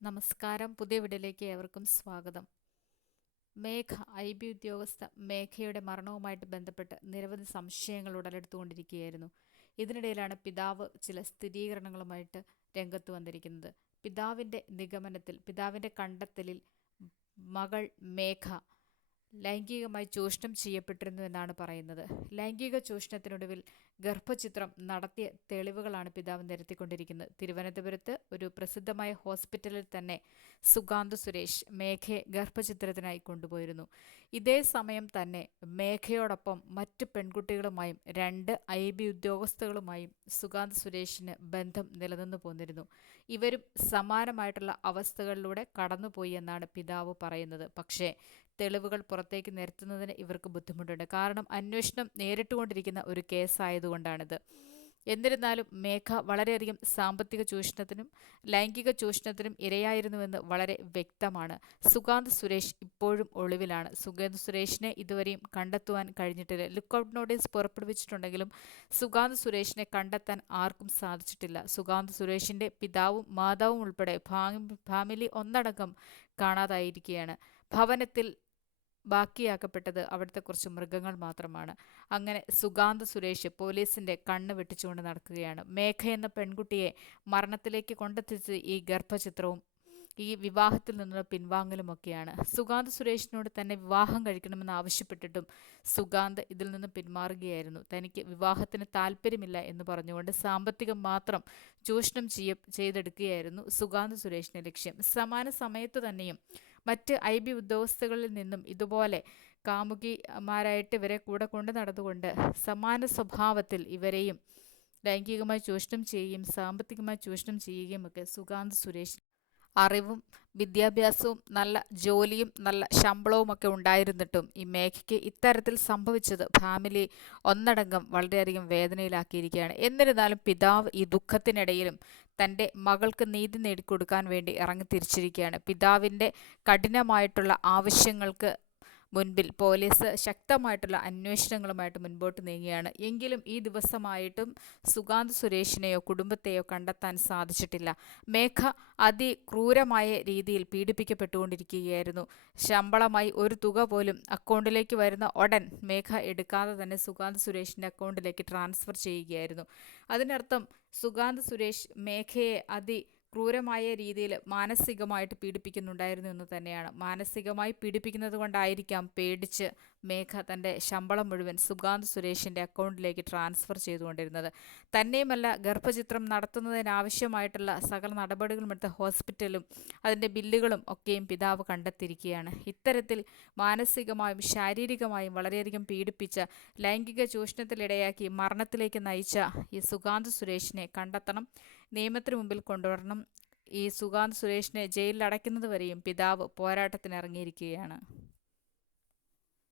നമസ്കാരം. പുതിയ വീടിലേക്ക് ഏവർക്കും സ്വാഗതം. മേഘ ഐ ബി ഉദ്യോഗസ്ഥ മേഘയുടെ മരണവുമായിട്ട് ബന്ധപ്പെട്ട് നിരവധി സംശയങ്ങൾ ഉടലെടുത്തുകൊണ്ടിരിക്കുകയായിരുന്നു. ഇതിനിടയിലാണ് പിതാവ് ചില സ്ഥിരീകരണങ്ങളുമായിട്ട് രംഗത്ത് വന്നിരിക്കുന്നത്. പിതാവിന്റെ നിഗമനത്തിൽ പിതാവിന്റെ കണ്ടെത്തലിൽ മകൾ മേഘ ലൈംഗികമായി ചൂഷണം ചെയ്യപ്പെട്ടിരുന്നു എന്നാണ് പറയുന്നത്. ലൈംഗിക ചൂഷണത്തിനൊടുവിൽ ഗർഭചിത്രം നടത്തിയ തെളിവുകളാണ് പിതാവ് നിരത്തിക്കൊണ്ടിരിക്കുന്നത്. തിരുവനന്തപുരത്ത് ഒരു പ്രസിദ്ധമായ ഹോസ്പിറ്റലിൽ തന്നെ സുഗാന്ത് സുരേഷ് മേഘയെ ഗർഭചിത്രത്തിനായി കൊണ്ടുപോയിരുന്നു. ഇതേ സമയം തന്നെ മേഘയോടൊപ്പം മറ്റ് പെൺകുട്ടികളുമായും രണ്ട് ഐ ബി ഉദ്യോഗസ്ഥകളുമായും സുഗാന്ത് സുരേഷിന് ബന്ധം നിലനിന്നു പോന്നിരുന്നു. ഇവരും സമാനമായിട്ടുള്ള അവസ്ഥകളിലൂടെ കടന്നുപോയി എന്നാണ് പിതാവ് പറയുന്നത്. പക്ഷേ തെളിവുകൾ പുറത്തേക്ക് നിരത്തുന്നതിന് ഇവർക്ക് ബുദ്ധിമുട്ടുണ്ട്. കാരണം അന്വേഷണം നേരിട്ടുകൊണ്ടിരിക്കുന്ന ഒരു കേസായതുകൊണ്ടാണിത്. എന്നിരുന്നാലും മേഘ വളരെയധികം സാമ്പത്തിക ചൂഷണത്തിനും ലൈംഗിക ചൂഷണത്തിനും ഇരയായിരുന്നുവെന്ന് വളരെ വ്യക്തമാണ്. സുഗാന്ത് സുരേഷ് ഇപ്പോഴും ഒളിവിലാണ്. സുഗാന്ത് സുരേഷിനെ ഇതുവരെയും കണ്ടെത്തുവാൻ കഴിഞ്ഞിട്ടില്ല. ലുക്കൌട്ട് നോട്ടീസ് പുറപ്പെടുവിച്ചിട്ടുണ്ടെങ്കിലും സുഗാന്ത് സുരേഷിനെ കണ്ടെത്താൻ ആർക്കും സാധിച്ചിട്ടില്ല. സുഗാന്ത് സുരേഷിന്റെ പിതാവും മാതാവും ഉൾപ്പെടെ ഫാമിലി ഒന്നടങ്കം കാണാതായിരിക്കുകയാണ്. ഭവനത്തിൽ ബാക്കിയാക്കപ്പെട്ടത് അവിടുത്തെ കുറച്ച് മൃഗങ്ങൾ മാത്രമാണ്. അങ്ങനെ സുഗാന്ത് സുരേഷ് പോലീസിന്റെ കണ്ണ് വെട്ടിച്ചുകൊണ്ട് നടക്കുകയാണ്. മേഘ എന്ന പെൺകുട്ടിയെ മരണത്തിലേക്ക് കൊണ്ടെത്തിച്ച് ഈ ഗർഭചിത്രവും ഈ വിവാഹത്തിൽ നിന്നുള്ള പിൻവാങ്ങലുമൊക്കെയാണ്. സുഗാന്ത് സുരേഷിനോട് തന്നെ വിവാഹം കഴിക്കണമെന്ന് ആവശ്യപ്പെട്ടിട്ടും സുഗാന്ത് ഇതിൽ നിന്ന് പിന്മാറുകയായിരുന്നു തനിക്ക് വിവാഹത്തിന് താല്പര്യമില്ല എന്ന് പറഞ്ഞുകൊണ്ട് സാമ്പത്തികം മാത്രം ചൂഷണം ചെയ്യ ചെയ്തെടുക്കുകയായിരുന്നു സുഗാന്ത് സുരേഷിന്റെ ലക്ഷ്യം. സമാന സമയത്ത് തന്നെയും മറ്റ് ഐ ബി ഉദ്യോഗസ്ഥകളിൽ നിന്നും ഇതുപോലെ കാമുകിമാരായിട്ട് ഇവരെ കൂടെ കൊണ്ട് നടന്നുകൊണ്ട് സമാന സ്വഭാവത്തിൽ ഇവരെയും ലൈംഗികമായി ചൂഷണം ചെയ്യുകയും സാമ്പത്തികമായി ചൂഷണം ചെയ്യുകയും ഒക്കെ സുഗാന്ത് സുരേഷ് അറിവും വിദ്യാഭ്യാസവും നല്ല ജോലിയും നല്ല ശമ്പളവും ഒക്കെ ഉണ്ടായിരുന്നിട്ടും ഈ മേഘയ്ക്ക് ഇത്തരത്തിൽ സംഭവിച്ചത് ഫാമിലി ഒന്നടങ്കം വളരെയധികം വേദനയിലാക്കിയിരിക്കുകയാണ്. എന്നിരുന്നാലും പിതാവ് ഈ ദുഃഖത്തിനിടയിലും തന്റെ മകൾക്ക് നീതി നേടിക്കൊടുക്കാൻ വേണ്ടി ഇറങ്ങി തിരിച്ചിരിക്കുകയാണ് പിതാവിന്റെ കഠിനമായിട്ടുള്ള ആവശ്യങ്ങൾക്ക് മുൻപിൽ പോലീസ് ശക്തമായിട്ടുള്ള അന്വേഷണങ്ങളുമായിട്ട് മുൻപോട്ട് നീങ്ങുകയാണ്. എങ്കിലും ഈ ദിവസമായിട്ടും സുഗാന്ത് സുരേഷിനെയോ കുടുംബത്തെയോ കണ്ടെത്താൻ സാധിച്ചിട്ടില്ല. മേഘ അതിക്രൂരമായ രീതിയിൽ പീഡിപ്പിക്കപ്പെട്ടുകൊണ്ടിരിക്കുകയായിരുന്നു. ശമ്പളമായി ഒരു തുക പോലും അക്കൗണ്ടിലേക്ക് വരുന്ന ഉടൻ മേഘ എടുക്കാതെ തന്നെ സുഗാന്ത് സുരേഷിന്റെ അക്കൗണ്ടിലേക്ക് ട്രാൻസ്ഫർ ചെയ്യുകയായിരുന്നു. അതിനർത്ഥം സുഗാന്ത് സുരേഷ് മേഘയെ അതി ക്രൂരമായ രീതിയിൽ മാനസികമായിട്ട് പീഡിപ്പിക്കുന്നുണ്ടായിരുന്നു എന്ന് തന്നെയാണ്. മാനസികമായി പീഡിപ്പിക്കുന്നത് കൊണ്ടായിരിക്കാം പേടിച്ച് മേഘ തന്റെ ശമ്പളം മുഴുവൻ സുഗാന്ത് സുരേഷിന്റെ അക്കൗണ്ടിലേക്ക് ട്രാൻസ്ഫർ ചെയ്തുകൊണ്ടിരുന്നത്. തന്നെയുമല്ല ഗർഭചിത്രം നടത്തുന്നതിനാവശ്യമായിട്ടുള്ള സകല നടപടികളും എടുത്ത ഹോസ്പിറ്റലും അതിന്റെ ബില്ലുകളും ഒക്കെയും പിതാവ് കണ്ടെത്തിയിരിക്കുകയാണ്. ഇത്തരത്തിൽ മാനസികമായും ശാരീരികമായും വളരെയധികം പീഡിപ്പിച്ച ലൈംഗിക ചൂഷണത്തിലിടയാക്കി മരണത്തിലേക്ക് നയിച്ച ഈ സുഗാന്ത് സുരേഷിനെ കണ്ടെത്തണം. നിയമത്തിന് മുമ്പിൽ കൊണ്ടുവരണം. ഈ സുഗാന്ത് സുരേഷിനെ ജയിലിൽ അടയ്ക്കുന്നത് വരെയും പിതാവ് പോരാട്ടത്തിന് ഇറങ്ങിയിരിക്കുകയാണ്